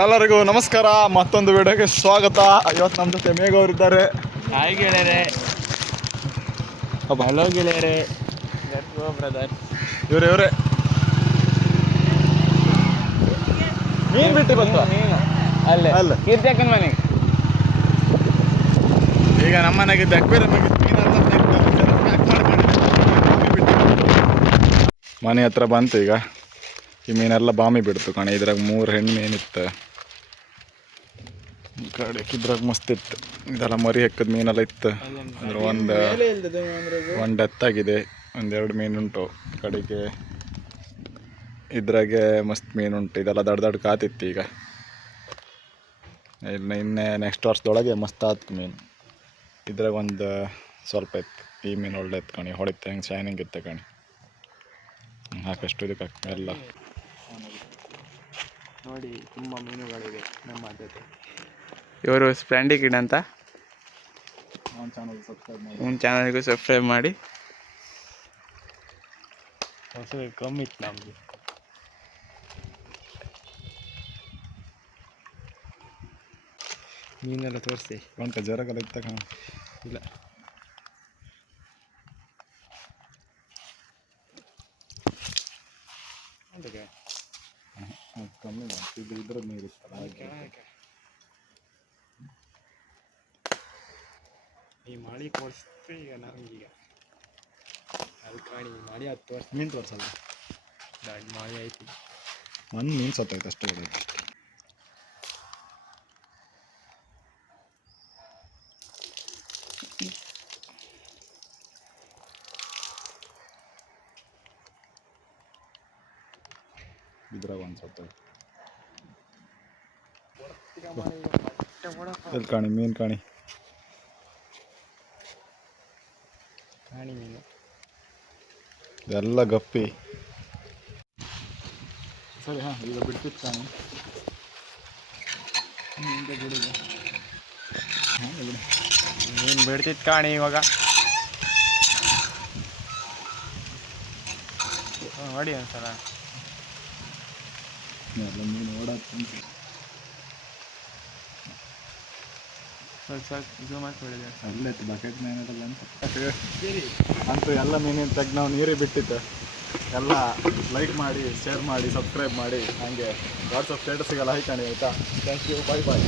ಎಲ್ಲರಿಗೂ ನಮಸ್ಕಾರ ಮತ್ತೊಂದು ವಿಡಿಯೋಗೆ ಸ್ವಾಗತ. ಇವತ್ತು ನಮ್ಮ ಜೊತೆ ಮೇಘ ಅವರಿದ್ದಾರೆ ಹಾಯ್ ಗೆಳೆಯರೆ. ಹಲೋ ಗೆಳೆಯರೆ. ಬ್ರದರ್ ಇವ್ರೆ ಇವರೇ. ಮೀನು ಬಿಟ್ಟು ಬಂತು. ಅಲ್ಲೇ. ಅಲ್ಲ. ಕೀರ್ತಿಯಕ್ಕನ ಮನೆಗೆ ಈಗ ನಮ್ಮ ಮನೆಗೆ ದಕ್ಬೇರೆ ಮನೆ ಹತ್ರ ಬಂತು ಈಗ. ಈ ಮೀನೆಲ್ಲ ಬಾಮಿ ಬಿಡ್ತು ಕಣೆ. ಇದ್ರಾಗ ಮೂರು ಹೆಣ್ಣು ಮೀನಿತ್ತು ಈ ಇದ್ರಾಗ ಮಸ್ತ್ ಇತ್ತು. ಇದೆಲ್ಲ ಮರಿ ಹೆಕ್ಕದ ಮೀನೆಲ್ಲ ಇತ್ತು. ಅಂದ್ರೆ ಒಂದು ಒಂದು ಆಗಿದೆ. ಒಂದೆರಡು ಮೀನುಂಟು ಕಡೆಗೆ. ಇದ್ರಾಗೆ ಮಸ್ತ್ ಮೀನುಂಟು ಇದೆಲ್ಲ ದೊಡ್ಡ ದೊಡ್ಡ ಕಾತಿತ್ತು ಈಗ. ಇನ್ನು ಇನ್ನೇ ನೆಕ್ಸ್ಟ್ ವರ್ಷದೊಳಗೆ ಮಸ್ತ್ ಆತು ಮೀನು. ಇದ್ರಾಗ ಒಂದು ಸ್ವಲ್ಪ ಇತ್ತು. ಈ ಮೀನು ಒಳ್ಳೆ ಕಣಿ. ಹೊಡಿತ ಹೆಂಗೆ ಶೈನಿಂಗ್ ಇತ್ತು ಕಣಿ. ಹಾಕಷ್ಟು ಇದಕ್ಕೆ ಎಲ್ಲ. ನೋಡಿ ತುಂಬ ಮೀನುಗಳಿವೆ ನಮ್ಮ ಜೊತೆ. ಇವರು ಸ್ಪ್ಲೆಂಡಿ ಕಿಡ್ ಅಂತ. ಚಾನಲ್ ಸಬ್ಸ್ಕ್ರೈಬ್ ಮಾಡಿ. ಒಂದು ಚಾನಲ್ಗೂ ಸಬ್ಸ್ಕ್ರೈಬ್ ಮಾಡಿ. ಹೊಸ ಕಮ್ಮಿ ಇತ್ತು ನಮಗೆ ಮೀನೆಲ್ಲ ತೋರಿಸಿ. ಕಣ್ಕ ಜ್ವರಗೆಲ್ಲ ಇತ್ತಕ ಇಲ್ಲ. ಇಲ್ಲ ಕಮ್ಮಿ. ಇದು ಇದ್ರ ನೀರು ಈ ಮಳಿ ಕೊಡಿಸ್ತೀವಿ ಈಗ ನಮಗೀಗ ಅಲ್ಲಿ ಕಾಣಿ ಮಾಡಿ ಹತ್ತು ವರ್ಷ. ಮೀನು ತೋರ್ಸಲ್ಲ ದೊಡ್ಡ ಮಾಡಿ ಐತಿ ಒಂದು ಮೀನು ಸತ್ತೋಯ್ತು ಅಷ್ಟೇ ಒಂದು ಸತ್ತೋಯ್ತು ಎಲ್ಲಿ ಕಾಣಿ ಮೀನು ಕಾಣಿ. ಕಾಣಿ ಮೀನು. ಇದೆಲ್ಲ ಗಪ್ಪಿ. ಸರಿ ಹಾಂ ಈಗ ಬಿಡ್ತಿತ್ತು ಕಾಣಿ. ಮೀನು ಬಿಡ್ತಿತ್ತು ಕಾಣಿ ಇವಾಗ. ನೋಡಿ ಒಂದ್ಸಲ. ಎಲ್ಲ ಮೀನು ಓಡಾಡ್ತೀನಿ ಸ್ವಲ್ಪ ಜೂಮ್ ಹಾಕಿ ಹೊಡಿದೆ. ಅಲ್ಲೈತೆ ಬಕೆಟ್ ಮೀನೆಲ್ಲ ಅಂತ ಅಂತೂ ಎಲ್ಲ ಮೀನಿನ ತೆಗ್ದು ನಾವು ನೀರಿಗೆ ಬಿಟ್ಟಿತ್ತು ಎಲ್ಲ ಲೈಕ್ ಮಾಡಿ ಶೇರ್ ಮಾಡಿ ಸಬ್ಸ್ಕ್ರೈಬ್ ಮಾಡಿ. ಹಾಗೆ ವಾಟ್ಸಪ್ ಸ್ಟೇಟಸ್ಗೆಲ್ಲ ಹಾಕಿ ಆಯಿತಾ? Thank you bye bye